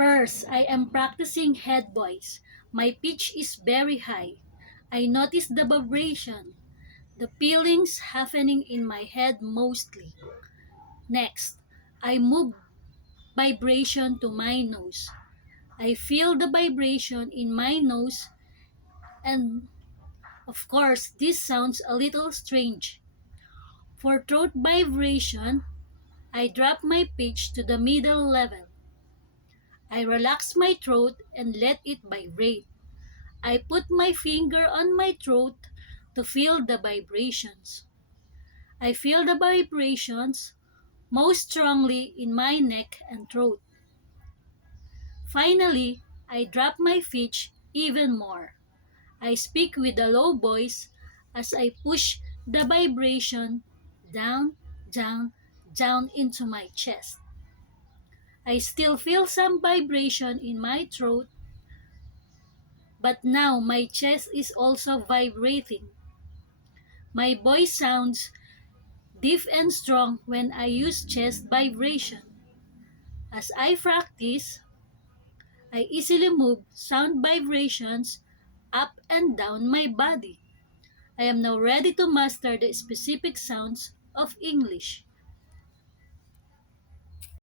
First, I am practicing head voice. My pitch is very high. I notice the vibration, the feelings happening in my head mostly. Next, I move vibration to my nose. I feel the vibration in my nose, and of course, this sounds a little strange. For throat vibration, I drop my pitch to the middle level. I relax my throat and let it vibrate. I put my finger on my throat to feel the vibrations. I feel the vibrations most strongly in my neck and throat. Finally, I drop my pitch even more. I speak with a low voice as I push the vibration down, down, down into my chest. I still feel some vibration in my throat, but now my chest is also vibrating. My voice sounds deep and strong when I use chest vibration. As I practice, I easily move sound vibrations up and down my body. I am now ready to master the specific sounds of English.